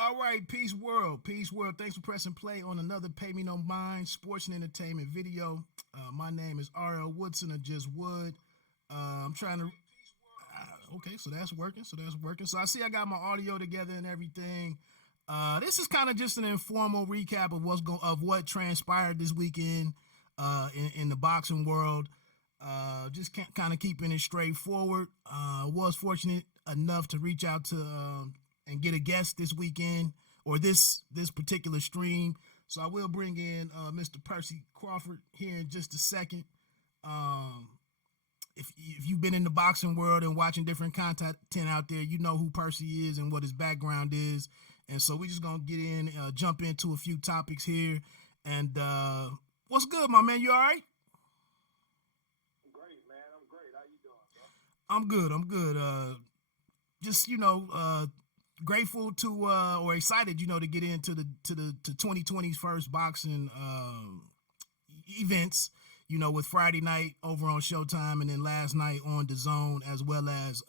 All right, peace world, peace world. Thanks for pressing play on another Pay Me No Mind sports and entertainment video. My name is RL Woodson or Just Wood. I'm trying to. Okay, so that's working. So I see I got my audio together and everything. This is kind of just an informal recap of what transpired this weekend in the boxing world. Just kind of keeping it straightforward. Was fortunate enough to reach out to and get a guest this weekend or this particular stream. So I will bring in Mr. Percy Crawford here in just a second. If you've been in the boxing world and watching different content out there, you know who Percy is and what his background is. And so we're just gonna jump into a few topics here. And what's good, my man? You all right? Great, man. I'm great. How you doing, bro? I'm good. Just grateful to or excited, to get into the 2020's first boxing events. With Friday night over on Showtime and then last night on DAZN as well as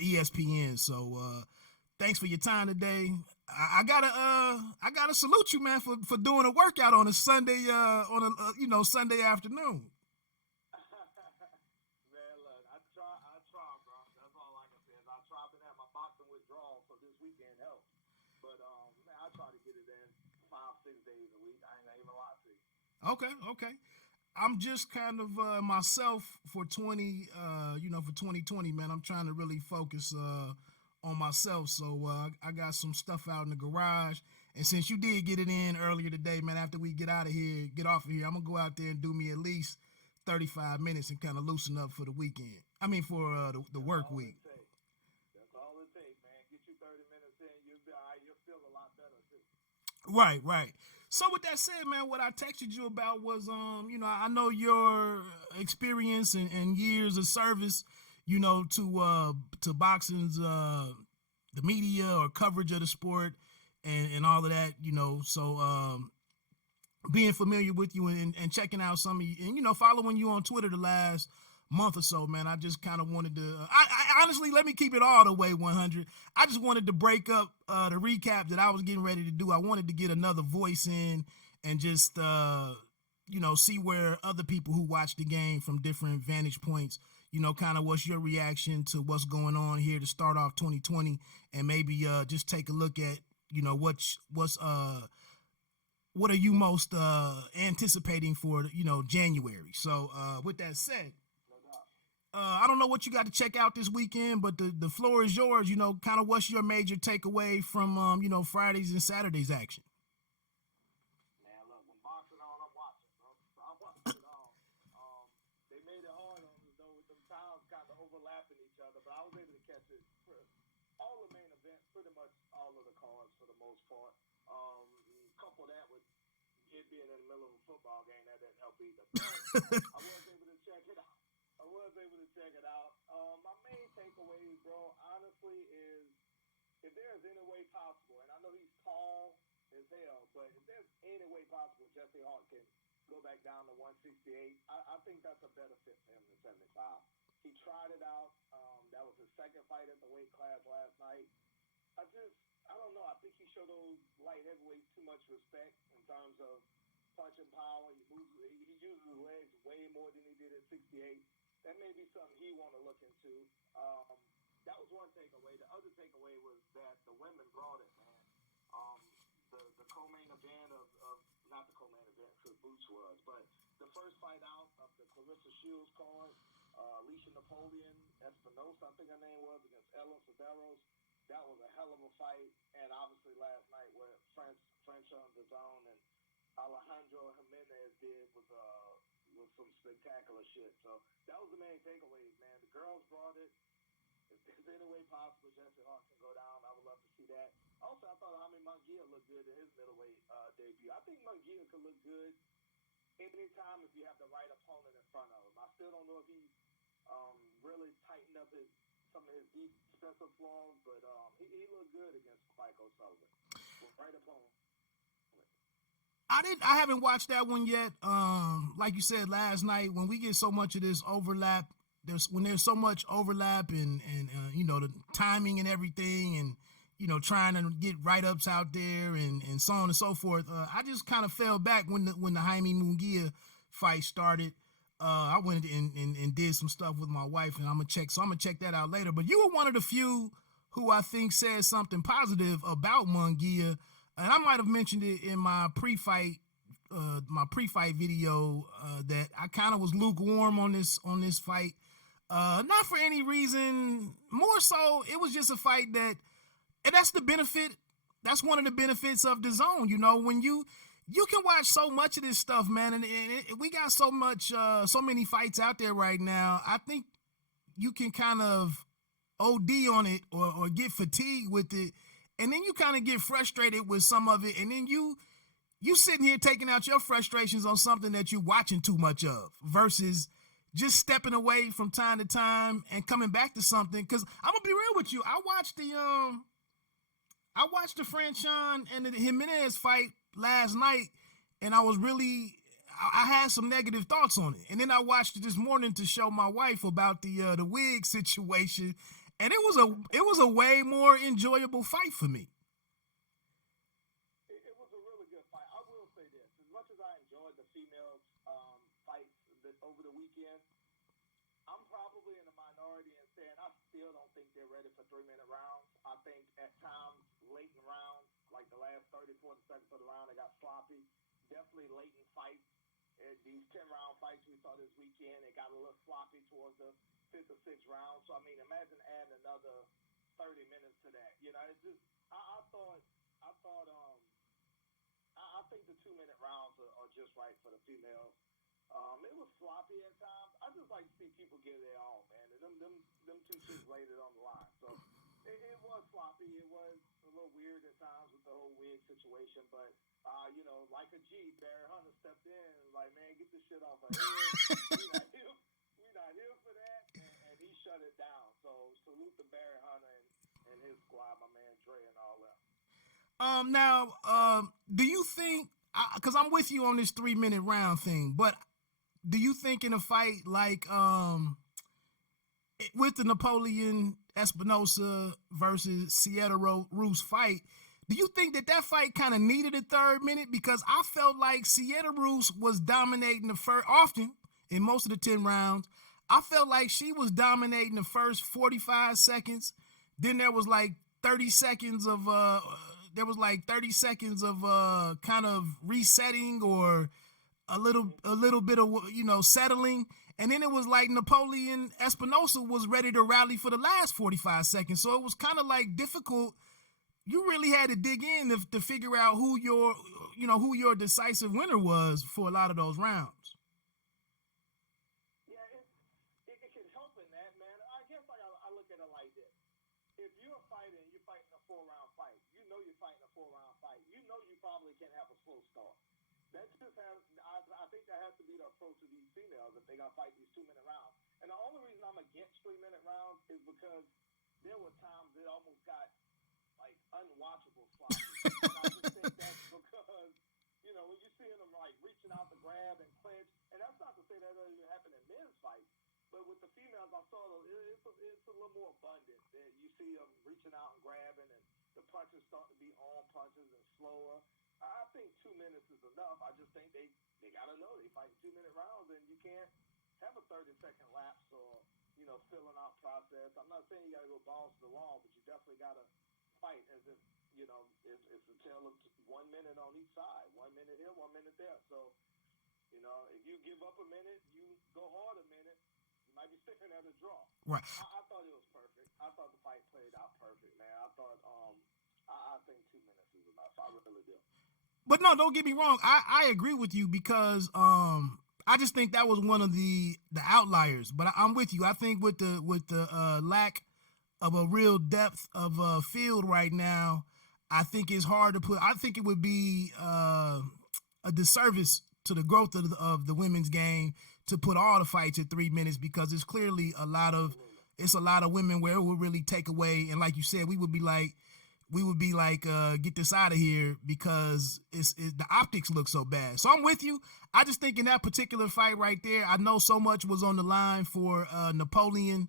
ESPN. So thanks for your time today. I gotta salute you, man, for doing a workout on a Sunday Sunday afternoon. Man, look, I try, bro. That's all I can say. Is I try. I've been at my boxing withdrawal, so this weekend helped. But man, I try to get it in 5-6 days a week. I ain't gonna even lie to you. Okay. I'm just kind of myself for 2020, man. I'm trying to really focus on myself. So I got some stuff out in the garage. And since you did get it in earlier today, man, after we get off of here, I'm gonna go out there and do me at least 35 minutes and kind of loosen up for the weekend. I mean, for the work week. That's all it takes, man. Get you 30 minutes in, you'll be all right. You'll feel a lot better too. Right. So with that said, man, what I texted you about was, I know your experience and years of service, to boxing's the media or coverage of the sport and all of that, So being familiar with you and checking out some of you and following you on Twitter the last month or so, man, I just kind of wanted to I honestly, let me keep it all the way 100. I just wanted to break up the recap that I was getting ready to do. I wanted to get another voice in and just see where other people who watch the game from different vantage points, kind of what's your reaction to what's going on here to start off 2020, and maybe just take a look at what are you most anticipating for January. So with that said, I don't know what you got to check out this weekend, but the floor is yours. Kind of what's your major takeaway from Fridays and Saturdays action? Man, look, when boxing on, I'm watching, bro. So I'm watching it all. They made it hard on us though, with them times kind of overlapping each other, but I was able to catch it for all the main events, pretty much all of the cards for the most part. Couple that with it being in the middle of a football game, that didn't help either. But I was able to check it out. My main takeaway, bro, honestly, is if there is any way possible, and I know he's tall as hell, but if there's any way possible Jesse Hart can go back down to 168, I think that's a better fit for him than 75. He tried it out. That was his second fight at the weight class last night. I don't know. I think he showed those light heavyweights too much respect in terms of punching power. He uses his legs way more than he did at 68. That may be something he want to look into. That was one takeaway. The other takeaway was that the women brought it, man. The co-main event of not the co-main event because Boots was, but the first fight out of the Clarissa Shields card, Alicia Napoleon Espinosa, I think her name was, against Ellen Cederos. That was a hell of a fight. And obviously last night what Franchon, DAZN, and Alejandro Jimenez did was some spectacular shit. So that was the main takeaways, man. The girls brought it. If there's any way possible Jesse Hart can go down, I would love to see that. Also, I thought Jaime Munguia looked good in his middleweight debut. I think Munguia could look good anytime if you have the right opponent in front of him. I still don't know if he's really tightened up some of his defensive flaws, but he looked good against Mike O'Sullivan. Right opponent. I haven't watched that one yet. Like you said last night, when we get so much of this overlap, there's so much overlap and the timing and everything, and trying to get write-ups out there and so on and so forth. I just kind of fell back when the Jaime Munguia fight started. I went and did some stuff with my wife, and I'm gonna check that out later. But you were one of the few who I think said something positive about Munguia, and I might have mentioned it in my pre-fight video that I kind of was lukewarm on this fight. Not for any reason, more so it was just a fight that, and that's the benefit. That's one of the benefits of DAZN. When you can watch so much of this stuff, man, and we got so many fights out there right now. I think you can kind of OD on it or get fatigued with it, and then you kind of get frustrated with some of it, and then you sitting here taking out your frustrations on something that you're watching too much of versus just stepping away from time to time and coming back to something. Because I'm gonna be real with you, I watched the Franchon and the Jimenez fight last night, and I had some negative thoughts on it. And then I watched it this morning to show my wife about the wig situation, and it was a way more enjoyable fight for me. It was a really good fight. I will say this: as much as I enjoyed the females fights over the weekend, I'm probably in a minority in saying I still don't think they're ready for 3-minute rounds. I think at times late in rounds, like the last 30, 40 seconds of the round, they got sloppy. Definitely late in fights. These 10-round fights we saw this weekend, it got a little sloppy towards the 5th or 6th round. So, I mean, imagine adding another 30 minutes to that. It's just, I think the 2-minute rounds are just right for the females. It was sloppy at times. I just like to see people give their all, man. And them two chicks laid it on the line. So it was sloppy. It was a little weird at times with the whole wig situation. But, like a G, Barry Hunter stepped in and was like, man, get this shit off our head. We're not here for that. And he shut it down. So salute to Barry Hunter and his squad, my man Dre and all that. Now, do you think, because I'm with you on this 3-minute round thing, but do you think in a fight like with the Napoleon Espinosa versus Sierra Roos fight, do you think that fight kind of needed a 3rd minute? Because I felt like Sierra Roos was dominating the first, often in most of the 10 rounds. I felt like she was dominating the first 45 seconds. Then there was like 30 seconds of kind of resetting or a little bit of settling, and then it was like Napoleon Espinosa was ready to rally for the last 45 seconds. So it was kind of like difficult. You really had to dig in to figure out who your decisive winner was for a lot of those rounds. Yeah, it can help in that, man. I guess I look at it like this: if you're fighting a 4-round fight, you're fighting a 4-round fight. You probably can't have a slow start. That just I think that has to be the approach of these females if they're going to fight these 2-minute rounds. And the only reason I'm against 3-minute rounds is because there were times it almost got, like, unwatchable sloppy. And I just think that's because, when you're seeing them, like, reaching out to grab and clinch, and that's not to say that doesn't even happen in men's fights, but with the females, I saw it's a little more abundant. You see them reaching out and grabbing, and the punches starting to be on punches and slower. I think 2 minutes is enough. I just think they got to know they fight 2-minute rounds, and you can't have a 30-second lapse or, filling out process. I'm not saying you got to go balls to the wall, but you definitely got to fight as if, it's a tale of 1 minute on each side. 1 minute here, 1 minute there. So, if you give up a minute, you go hard a minute, you might be sticking at a draw. Right. I thought it was perfect. I thought the fight played out perfect, man. I thought, I think 2 minutes is enough. I really do. But no, don't get me wrong. I agree with you because I just think that was one of the outliers. But I'm with you. I think with the lack of a real depth of field right now, I think it's hard to put. I think it would be a disservice to the growth of the women's game to put all the fights at 3 minutes, because it's clearly a lot of women where it would really take away. And like you said, we would be like, get this out of here because the optics look so bad. So I'm with you. I just think in that particular fight right there, I know so much was on the line for Napoleon.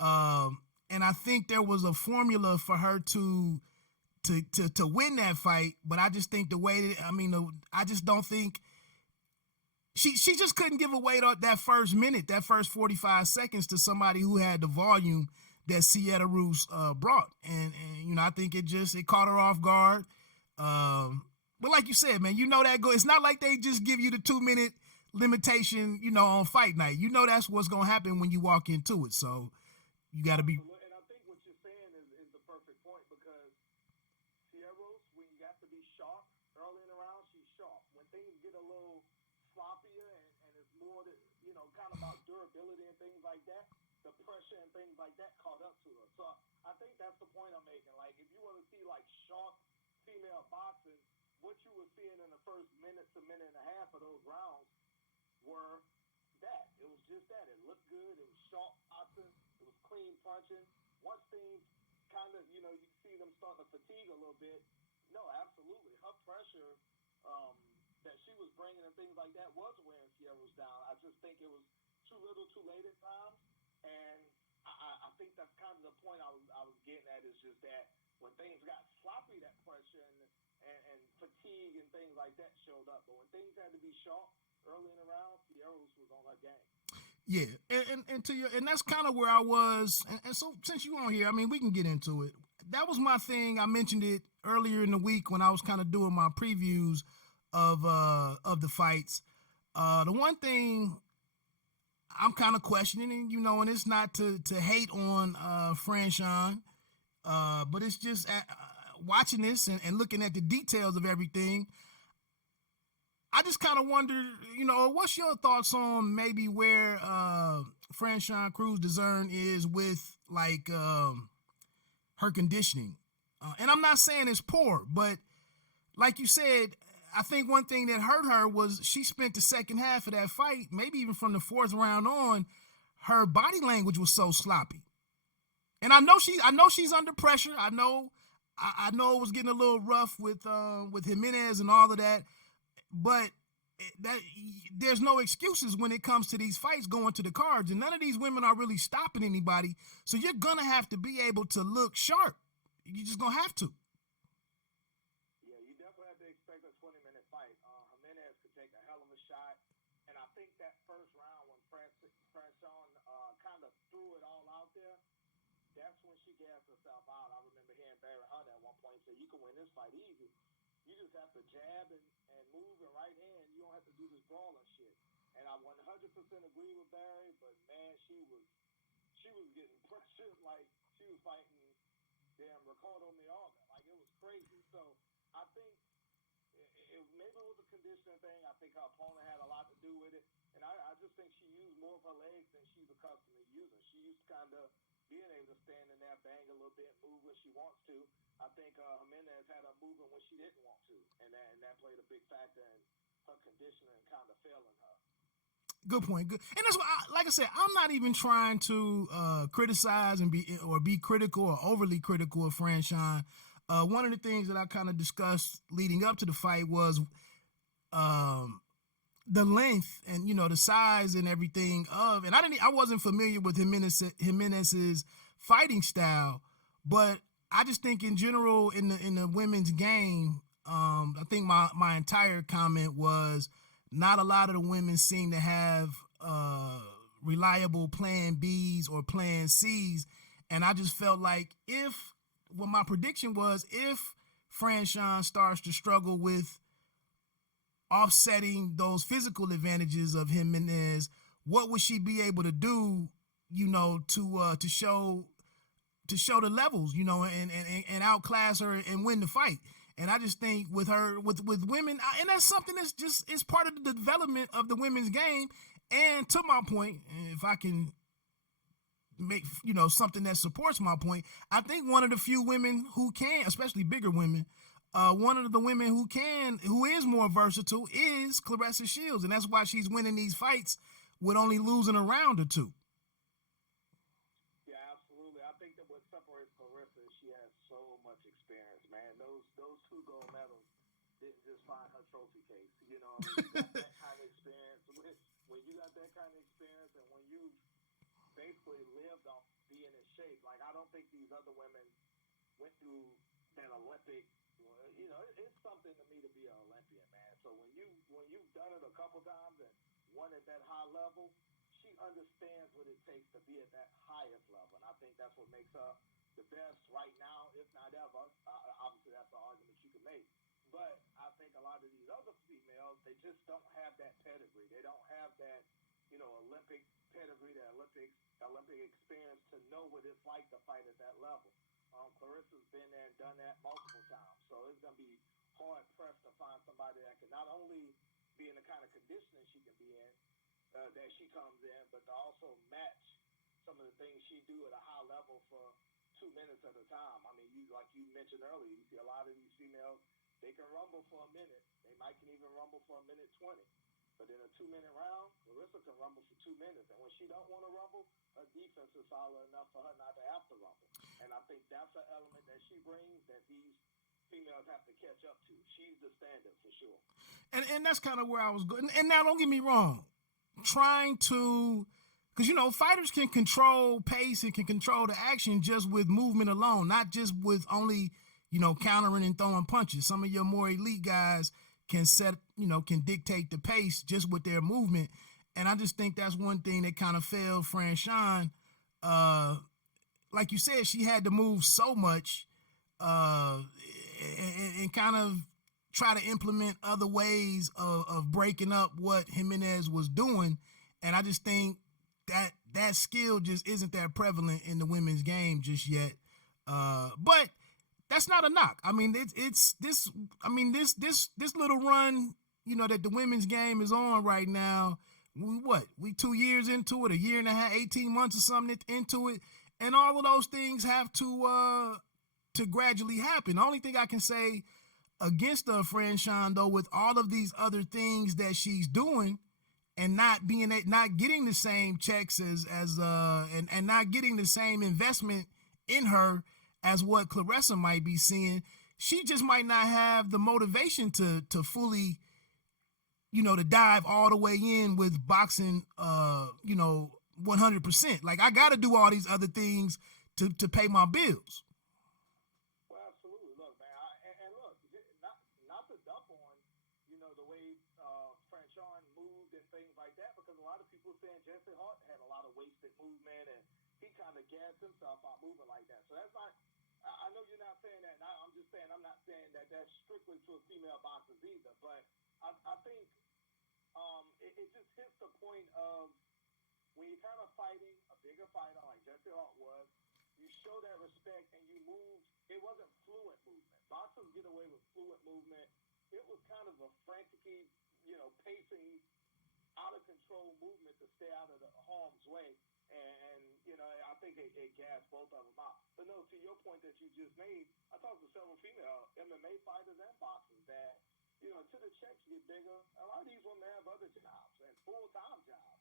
And I think there was a formula for her to to win that fight. But I just think the way that, I just don't think she just couldn't give away that first minute, that first 45 seconds to somebody who had the volume that Sierra Roos brought. And I think it caught her off guard. But like you said, man, that it's not like they just give you the 2-minute limitation, on fight night. That's what's going to happen when you walk into it. So you got to be. And I think what you're saying is the perfect point, because Sierra Roos, when you got to be sharp early in the round, she's sharp. When things get a little sloppier and it's more, kind of about durability and things like that, the pressure and things like that caught up to her. So I think that's the point I'm making. Like, if you want to see, like, sharp female boxing, what you were seeing in the first minute to minute and a half of those rounds were that. It was just that. It looked good. It was sharp boxing. It was clean punching. Once things kind of, you see them starting to fatigue a little bit, no, absolutely. Her pressure that she was bringing and things like that was wearing Sierra's down. I just think it was too little too late at times. And I think that's kind of the point I was getting at, is just that when things got sloppy, that pressure and fatigue and things like that showed up. But when things had to be sharp early in the round, Sierra was on her game. Yeah, and that's kind of where I was. And so since you on here, we can get into it. That was my thing. I mentioned it earlier in the week when I was kind of doing my previews of the fights. The one thing I'm kind of questioning, and it's not to hate on Franchon, but it's just watching this and looking at the details of everything. I just kind of wonder, what's your thoughts on maybe where Franchon crews-dezurn is with, like, her conditioning? And I'm not saying it's poor, but like you said, I think one thing that hurt her was she spent the second half of that fight, maybe even from the fourth round on, her body language was so sloppy. And I know she's under pressure. I know it was getting a little rough with Jimenez and all of that, but there's no excuses when it comes to these fights going to the cards, and none of these women are really stopping anybody. So you're gonna have to be able to look sharp. You're just gonna have to. Yeah, you definitely have to expect a 20-minute fight. Jimenez could take a hell of a shot, and I think that first round when Franchon kind of threw it all out there, that's when she gassed herself out. I remember hearing Barry Hunt at one point say, "You can win this fight easy. You just have to jab and move and right hand. You don't have to do this brawling shit." And I 100% agree with Barry, but man, she was getting pressured like she was fighting damn Ricardo Miyaga. Like, it was crazy. So I think maybe it was a conditioning thing. I think her opponent had a lot to do with it. And I just think she used more of her legs than she's accustomed to using. She used to kind of being able to stand in there, bang a little bit, move when she wants to. I think Jimenez had her moving when she didn't want to. And that played a big factor in her conditioning kind of failing her. Good point. Good, and that's why, like I said, I'm not even trying to criticize and be critical or overly critical of Franchon. One of the things that I kind of discussed leading up to the fight was the length and the size and everything of, and I wasn't familiar with Jimenez's fighting style, but I just think in general in the women's game, I think my entire comment was, not a lot of the women seem to have reliable plan Bs or plan Cs. And I just felt like my prediction was, if Franchon starts to struggle with offsetting those physical advantages of Jimenez, what would she be able to do, to show the levels, and outclass her and win the fight. And I just think with her, with women, and that's something that's just is part of the development of the women's game. And to my point, if I can make something that supports my point, I think one of the few women who can, especially bigger women, one of the women who is more versatile is Claressa Shields, and that's why she's winning these fights with only losing a round or two. Yeah, absolutely. I think that what separates Claressa is she has so much experience, man. Those two gold medals didn't just find her trophy case. You got that kind of experience. When you got that kind of experience, and when you basically lived off being in shape, like, I don't think these other women went through that Olympic. It's something to me to be an Olympian, man. So when you've done it a couple times and won at that high level, she understands what it takes to be at that highest level, and I think that's what makes her the best right now, if not ever. Obviously, that's an argument you can make. But I think a lot of these other females, they just don't have that pedigree. They don't have that, Olympic pedigree, that Olympic experience to know what it's like to fight at that level. Clarissa's been there and done that multiple times, so it's going to be hard pressed to find somebody that can not only be in the kind of conditioning she can be in, that she comes in, but to also match some of the things she do at a high level for 2 minutes at a time. I mean, like you mentioned earlier, you see a lot of these females, they can rumble for a minute. They might can even rumble for a minute 20. But in a 2-minute round, Clarissa can rumble for 2 minutes. And when she don't want to rumble, her defense is solid enough for her not to have to rumble. And I think that's an element that she brings that these females have to catch up to. She's the standard for sure. And that's kind of where I was going. And now, don't get me wrong. Trying to, because, fighters can control pace and can control the action just with movement alone, not just with only, countering and throwing punches. Some of your more elite guys can can dictate the pace just with their movement. And I just think that's one thing that kind of failed Franchon. Like you said, she had to move so much and kind of try to implement other ways of breaking up what Jimenez was doing. And I just think that skill just isn't that prevalent in the women's game just yet. But that's not a knock. I mean, it's this little run, that the women's game is on right now. We 2 years into it, a year and a half, 18 months or something into it. And all of those things have to gradually happen. The only thing I can say against Franchon, though, with all of these other things that she's doing and not getting the same checks and not getting the same investment in her as what Clarissa might be seeing, she just might not have the motivation to fully, to dive all the way in with boxing, 100%. Like, I got to do all these other things to pay my bills. The way Franchon moved and things like that, because a lot of people saying Jesse Hart had a lot of wasted movement and he kind of gassed himself out moving like that. So that's not, I know you're not saying that, and I'm just saying, I'm not saying that that's strictly to female boxers either, but I think it just hits the point of when you're kind of fighting a bigger fighter like Jesse Hart was, you show that respect and you move. It wasn't fluid movement. Boxers get away with fluid movement. It was kind of a frantically, pacing, out of control movement to stay out of the harm's way. And I think it gassed both of them out. But no, to your point that you just made, I talked to several female MMA fighters and boxers that, until the checks get bigger, a lot of these women have other jobs and full-time jobs.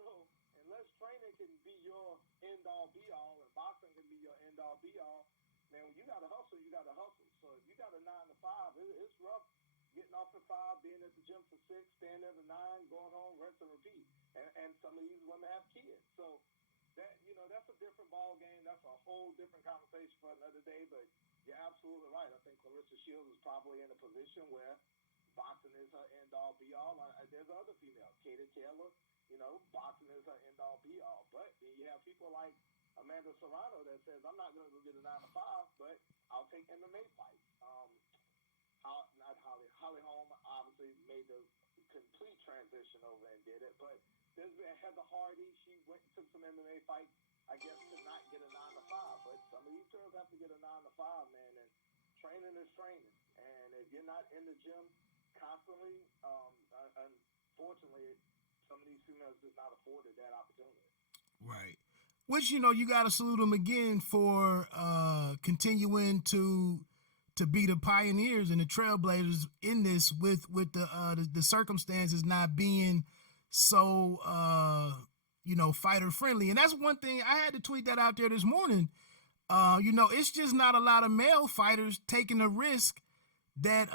So unless training can be your end-all, be-all, and boxing can be your end-all, be-all, man, when you got to hustle, you got to hustle. So if you got a 9 to 5, it's rough getting off at 5, being at the gym for 6, staying there to 9, going home, rinse and repeat. And some of these women have kids. So that, that's a different ball game. That's a whole different conversation for another day. But you're absolutely right. I think Clarissa Shields is probably in a position where boxing is her end-all, be-all. There's other females, Katie Taylor, boxing is her end-all, be-all. But then you have people like Amanda Serrano that says, I'm not going to go get a 9 to 5, but I'll take MMA fights. Not Holly Holm obviously made the complete transition over and did it, but there's been Heather Hardy. She took some MMA fights, I guess, to not get a 9 to 5. But some of these girls have to get a 9 to 5, man. And training is training. And if you're not in the gym constantly, unfortunately, some of these females just not afforded that opportunity. Right. Which, you got to salute them again for continuing to be the pioneers and the trailblazers in this with the circumstances not being so, fighter friendly. And that's one thing I had to tweet that out there this morning. It's just not a lot of male fighters taking the risk that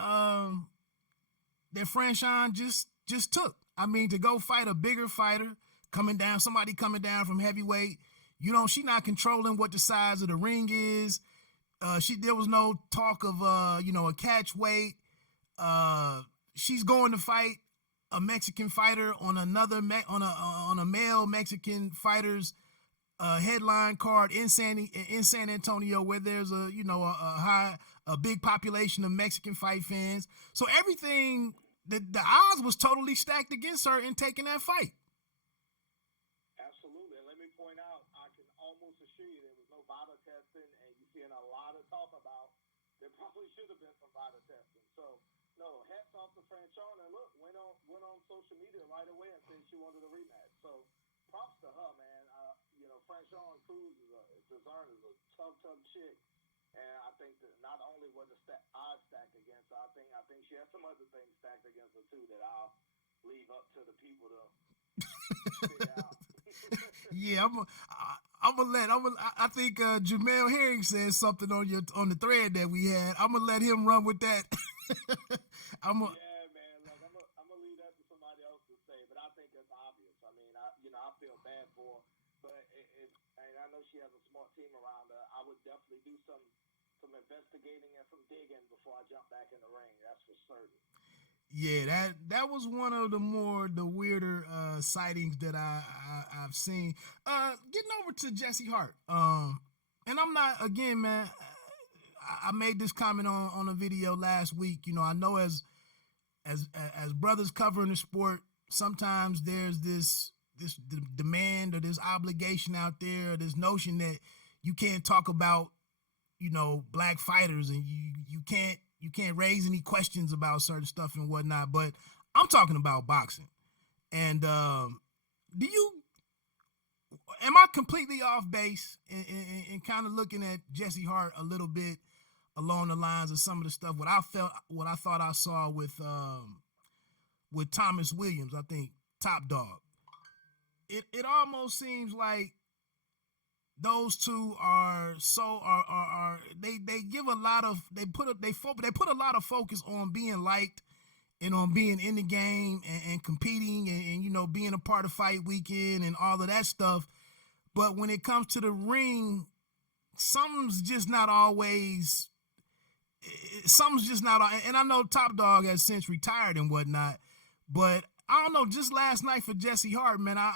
Franchon just took. I mean, to go fight a bigger fighter somebody coming down from heavyweight, she not controlling what the size of the ring is. There was no talk of a catch weight. She's going to fight a Mexican fighter on another on a male Mexican fighter's headline card in San Antonio, where there's a big population of Mexican fight fans. So everything, the odds was totally stacked against her in taking that fight. Absolutely. And let me point out, I can almost assure you there was no VADA testing, and you're seeing a lot of talk about there probably should have been some VADA testing. So, no, hats off to Franchon, and look, went on social media right away and said she wanted a rematch. So, props to her, man. Franchon crews-dezurn is a tough chick, and I think that not only were the odds stacked against her, I think she has some other things stacked against her too that I'll leave up to the people to figure out. Yeah, I think Jamel Herring said something on the thread that we had. I'm gonna let him run with that. Yeah, man. Look, I'm gonna leave that to somebody else to say, but I think it's obvious. I mean, I feel bad for her, but and I know she has a smart team around her. I would definitely do some investigating and some digging before I jump back in the ring. That's for certain. Yeah, that was one of the weirder sightings that I've seen. Getting over to Jesse Hart. And I'm not, again, man, I made this comment on a video last week. I know as brothers covering the sport, sometimes there's this demand or this obligation out there, this notion that you can't talk about, black fighters, and you can't raise any questions about certain stuff and whatnot. But I'm talking about boxing. And am I completely off base in kind of looking at Jesse Hart a little bit along the lines of some of the stuff what I thought I saw with Thomas Williams, I think Top Dog. It almost seems like those two they give a lot of they put a lot of focus on being liked and on being in the game and competing and being a part of fight weekend and all of that stuff. But when it comes to the ring, something's just not always. And I know Top Dog has since retired and whatnot, but I don't know. Just last night for Jesse Hart, man, I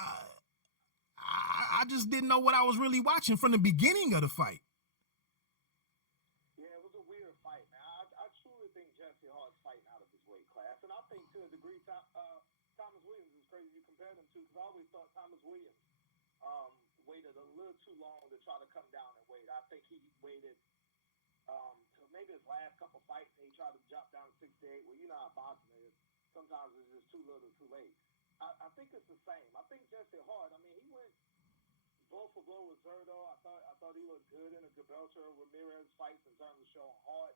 just didn't know what I was really watching from the beginning of the fight. Yeah, it was a weird fight, man. I truly think Jesse Hart's fighting out of his weight class, and I think to a degree Thomas Williams is crazy. You compare them to, because I always thought Thomas Williams waited a little too long to try to come down in weight. I think he waited to maybe his last couple fights, and he tried to drop down to 68. Well, you know how boxing is. Sometimes it's just too little, too late. I think it's the same. I think Jesse Hart, I mean, he went blow for blow with Zurdo. I thought he looked good in the Gabelcher Ramirez fights in terms of showing heart,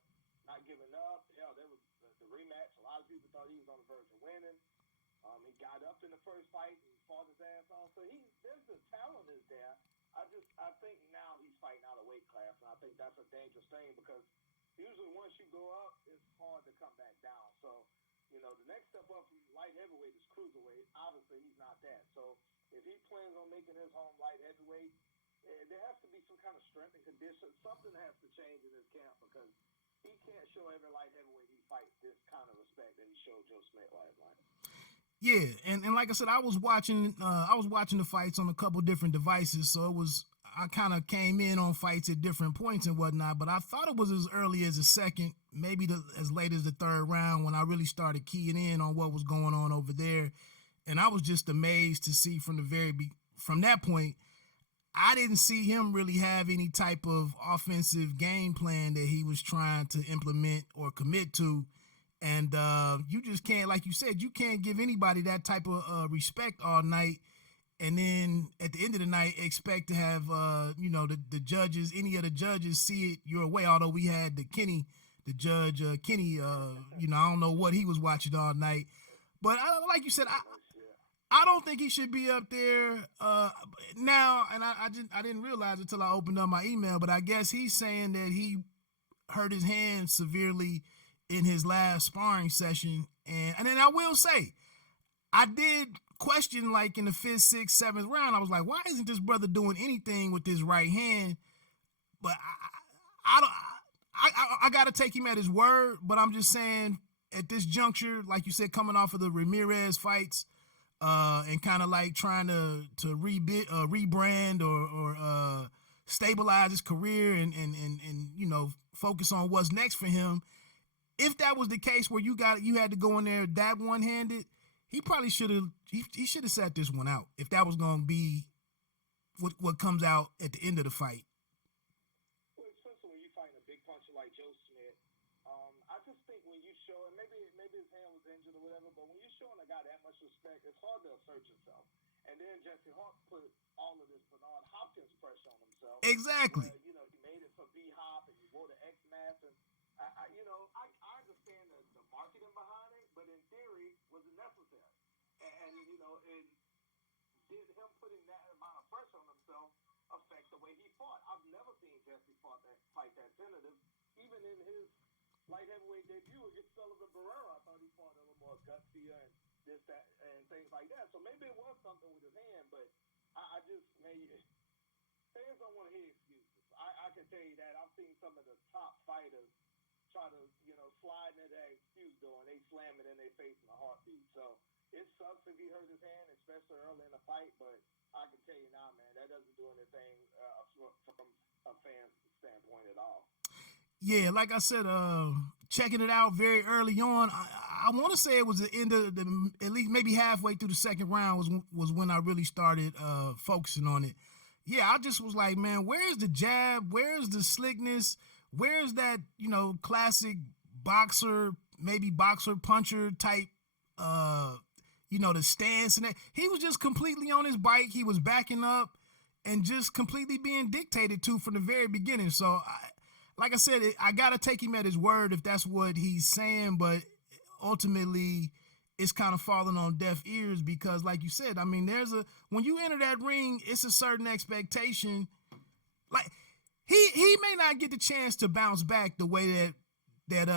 not giving up. Hell, there was the rematch. A lot of people thought he was on the verge of winning. He got up in the first fight and fought his ass off. So there's the talent is there. I think now he's fighting out of weight class, and I think that's a dangerous thing because usually once you go up, it's hard to come back down. So, the next step up from light heavyweight is cruiserweight. Obviously, he's not that. So, if he plans on making his home light heavyweight, there has to be some kind of strength and condition. Something has to change in his camp because he can't show every light heavyweight he fights this kind of respect that he showed Joe Smith last night. Yeah, and like I said, I was watching the fights on a couple different devices, so I kind of came in on fights at different points and whatnot, but I thought it was as early as the second, maybe as late as the third round when I really started keying in on what was going on over there. And I was just amazed to see from that point, I didn't see him really have any type of offensive game plan that he was trying to implement or commit to. And you just can't, like you said, you can't give anybody that type of respect all night. And then at the end of the night, expect to have, the judges, any of the judges see it your way. Although we had the judge, Kenny, I don't know what he was watching all night. But like you said, I don't think he should be up there now. And I didn't realize it until I opened up my email. But I guess he's saying that he hurt his hand severely in his last sparring session. And then I will say, I did question, like in the 5th, 6th, 7th round, I was like, why isn't this brother doing anything with his right hand? But I got to take him at his word, but I'm just saying at this juncture, like you said, coming off of the Ramirez fights, and kind of like trying to rebrand or stabilize his career and focus on what's next for him. If that was the case where you had to go in there that one-handed, he probably should have he should have sat this one out if that was going to be what comes out at the end of the fight. Well, especially when you fight a big puncher like Joe Smith. I just think when you show, and maybe his hand was injured or whatever, but when you're showing a guy that much respect, it's hard to assert yourself. And then Jesse Hart put all of this Bernard Hopkins pressure on himself. Exactly. Where, he made it for B-Hop and he wore the X-Mask. And I understand the marketing behind it, but in theory, was it necessary? And did him putting that amount of pressure on himself affect the way he fought? I've never seen Jesse fight that tentative. Even in his light heavyweight debut against Sullivan Barrera, I thought he fought a little more gutsier and this, that, and things like that. So maybe it was something with his hand, but I just fans don't want to hear excuses. I can tell you that. I've seen some of the top fighters try to, slide into that excuse door, and they slam it in their face in a heartbeat. So it sucks if he hurt his hand, especially early in the fight, but I can tell you now, man, that doesn't do anything from a fan's standpoint at all. Yeah, like I said, checking it out very early on. I want to say it was the end of at least maybe halfway through the second round was when I really started focusing on it. Yeah, I just was like, man, where's the jab? Where's the slickness? Where's that, classic boxer, maybe boxer puncher type, the stance and that? He was just completely on his bike. He was backing up and just completely being dictated to from the very beginning. So like I said, I got to take him at his word if that's what he's saying, but ultimately it's kind of falling on deaf ears because, like you said, I mean, when you enter that ring, it's a certain expectation. Like, he may not get the chance to bounce back the way that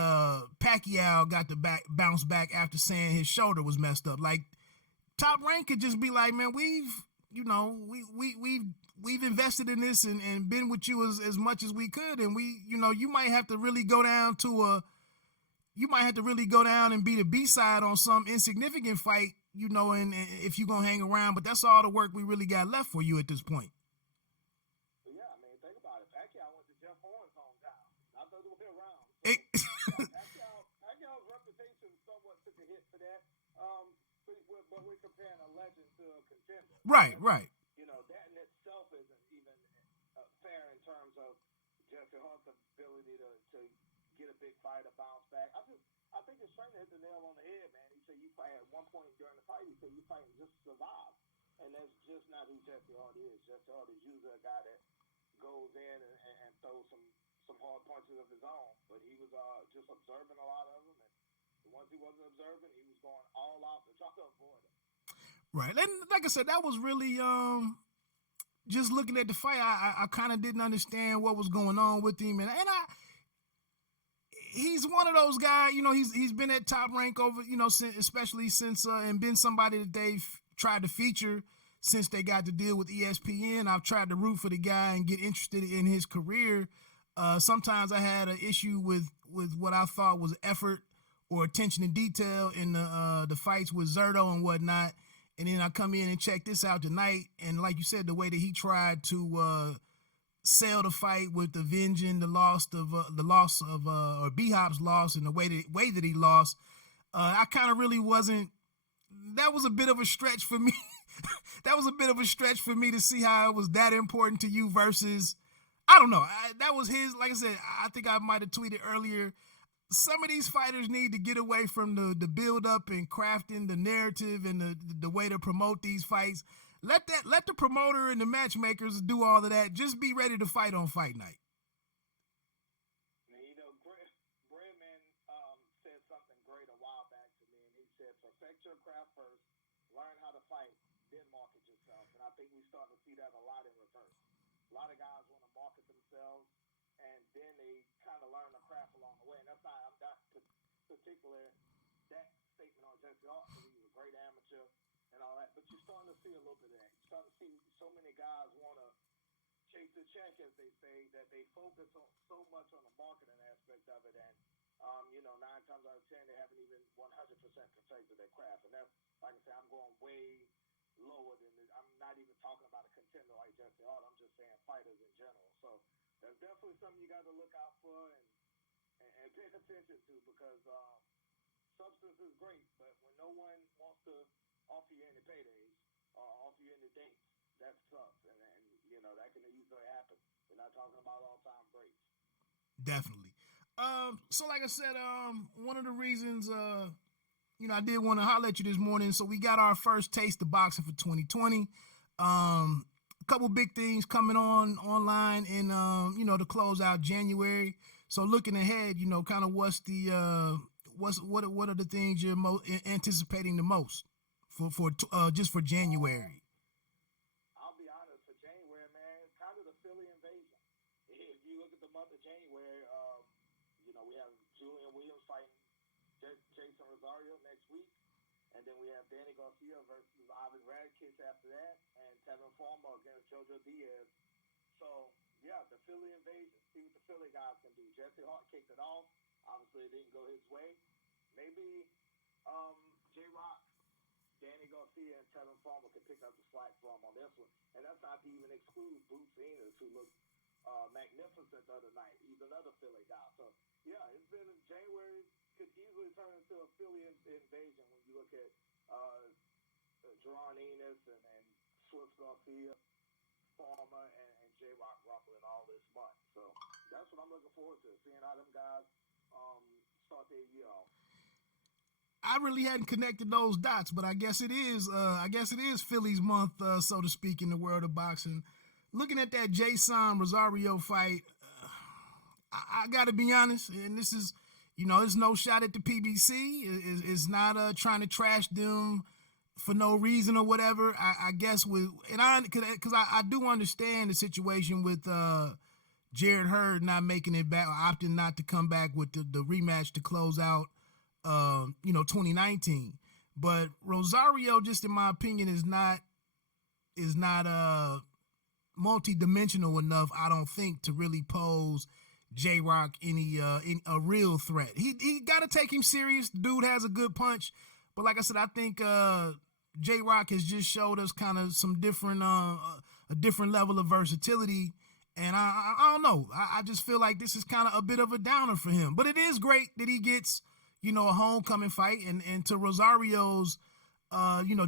Pacquiao got to bounce back after saying his shoulder was messed up. Like, Top Rank could just be like, man, we've invested in this and been with you as much as we could, and you might have to really go down and be the B-side on some insignificant fight, and if you're gonna hang around, but that's all the work we really got left for you at this point. Yeah, I mean, think about it. Pacquiao went to Jeff Horn's hometown, not the other way around. Pacquiao's reputation somewhat took a hit for that. But we're comparing a legend to a contender. Right. That in itself isn't even fair in terms of Jesse Hart's ability to get a big fight or bounce back. I think his trainer hit the nail on the head, man. He said you fight at one point during the fight. He said you fighting just to survive, and that's just not who Jesse Hart is. Jesse Hart is usually a guy that goes in and throws some hard punches of his own, but he was just observing a lot of them, and the ones he wasn't observing, he was going all out to try to avoid them. Right, and like I said, that was really just looking at the fight. I kind of didn't understand what was going on with him, and he's one of those guys. He's been at Top Rank over, especially since and been somebody that they've tried to feature since they got to deal with ESPN. I've tried to root for the guy and get interested in his career. Sometimes I had an issue with what I thought was effort or attention to detail in the fights with Zerto and whatnot. And then I come in and check this out tonight, and like you said, the way that he tried to sell the fight with avenging the loss of or B-Hop's loss, and the way that he lost, I kind of really wasn't. That was a bit of a stretch for me. That was a bit of a stretch for me to see how it was that important to you versus, I don't know. That was his. Like I said, I think I might have tweeted earlier. Some of these fighters need to get away from the build up and crafting the narrative and the way to promote these fights. Let the promoter and the matchmakers do all of that. Just be ready to fight on fight night. Breadman said something great a while back to me, and he said, perfect your craft first, learn how to fight, then market yourself. And I think we're starting to see that a lot in reverse. A lot of guys want to market themselves, and then they kind of learn the craft along the way. And that's not, I'm not particular that statement on Jesse Hart, because he was a great amateur and all that. But you're starting to see a little bit of that. You're starting to see so many guys want to chase the check, as they say, that they focus on so much on the marketing aspect of it, and 9 times out of 10 they haven't even 100% perfected their craft. And that's, like I said, I'm going way lower than this. I'm not even talking about a contender like Jesse Hart. I'm just saying fighters in general. So that's definitely something you got to look out for and pay attention to, because substance is great, but when no one wants to offer you any paydays or offer you any dates, that sucks, and that can easily happen. We're not talking about all-time greats. Definitely. So like I said, one of the reasons, I did want to holler at you this morning. So we got our first taste of boxing for 2020. A couple big things coming online in, to close out January. So looking ahead, kind of what are the things you're anticipating the most for just for January? I'll be honest, for January, man, kind of the Philly invasion. If you look at the month of January, we have Julian Williams fighting Jason Rosario next week, and then we have Danny Garcia versus Ivan Radkic after that, and Tevin Farmer against Jojo Diaz. So, yeah, the Philly invasion. See what the Philly guys can do. Jesse Hart kicked it off. Obviously, it didn't go his way. Maybe J-Rock, Danny Garcia, and Tevin Farmer can pick up the slack for him on this one. And that's not to even exclude Bruce Enos, who looked magnificent the other night. He's another Philly guy. So, yeah, it's been January could easily turn into a Philly invasion when you look at Jerron Enos and Swift Garcia, Farmer, and J-Rock rumbling all this month. So that's what I'm looking forward to, seeing how them guys start their year off. I really hadn't connected those dots, but I guess it is. Philly's month, so to speak, in the world of boxing. Looking at that Jason Rosario fight, I got to be honest, and this is, it's no shot at the PBC. It's not trying to trash them for no reason or whatever. I guess because I do understand the situation with Jared Hurd not making it back, or opting not to come back with the rematch to close out 2019. But Rosario, just in my opinion, is not multi-dimensional enough, I don't think, to really pose J-Rock any a real threat. He got to take him serious. The dude has a good punch, but like I said, I think J-Rock has just showed us kind of some different a different level of versatility, and I don't know. I just feel like this is kind of a bit of a downer for him. But it is great that he gets a homecoming fight, and to Rosario's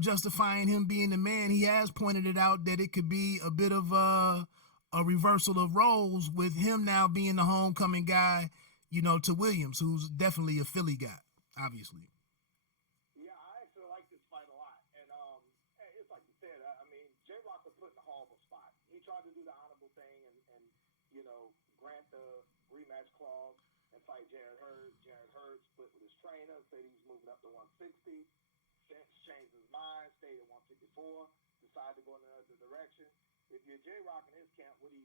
justifying him being the man, he has pointed it out that it could be a bit of a reversal of roles with him now being the homecoming guy, to Williams, who's definitely a Philly guy, obviously. Yeah, I actually like this fight a lot. And it's like you said, J-Rock was put in a horrible spot. He tried to do the honorable thing and grant the rematch clause and fight Jared Hurd. Jared Hurd split with his trainer, said he was moving up to 160. Changed his mind, stayed at 154, decided to go in another direction. If you're J-Rock in his camp, what do?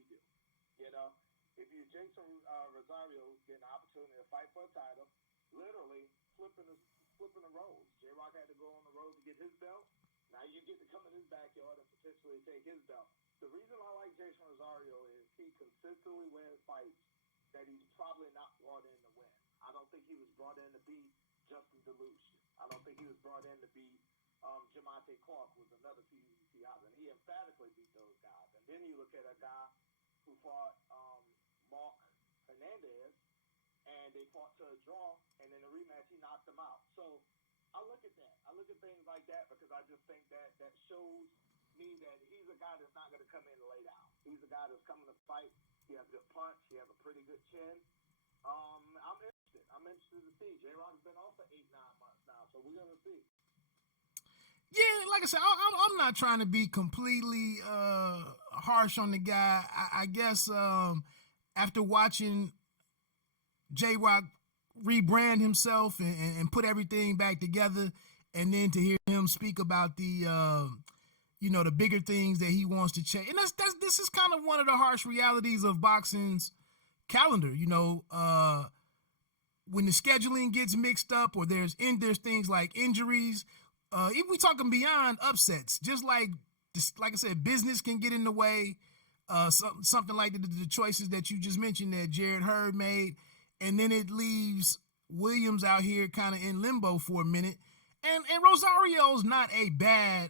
If you're Jason Rosario, who's getting an opportunity to fight for a title, literally flipping the roles. J-Rock had to go on the road to get his belt. Now you get to come in his backyard and potentially take his belt. The reason I like Jason Rosario is he consistently wins fights that he's probably not brought in to win. I don't think he was brought in to beat Justin DeLucia. I don't think he was brought in to beat Jamonte Clark, was another PBC out, and he emphatically beat those guys. And then you look at a guy who fought Mark Hernandez, and they fought to a draw, and in the rematch he knocked him out. So I look at that. I look at things like that because I just think that shows me that he's a guy that's not going to come in and lay down. He's a guy that's coming to fight. He has a good punch. He has a pretty good chin. I'm interested to see. J-Rock's been off for 8-9 months now, so we're going to see. Yeah, like I said, I'm not trying to be completely harsh on the guy. I guess after watching J-Rock rebrand himself and put everything back together, and then to hear him speak about the the bigger things that he wants to change, and this is kind of one of the harsh realities of boxing's calendar. When the scheduling gets mixed up, or there's things like injuries, even we talking beyond upsets, just like I said, business can get in the way. something like the choices that you just mentioned that Jared Hurd made, and then it leaves Williams out here kind of in limbo for a minute. And Rosario's not a bad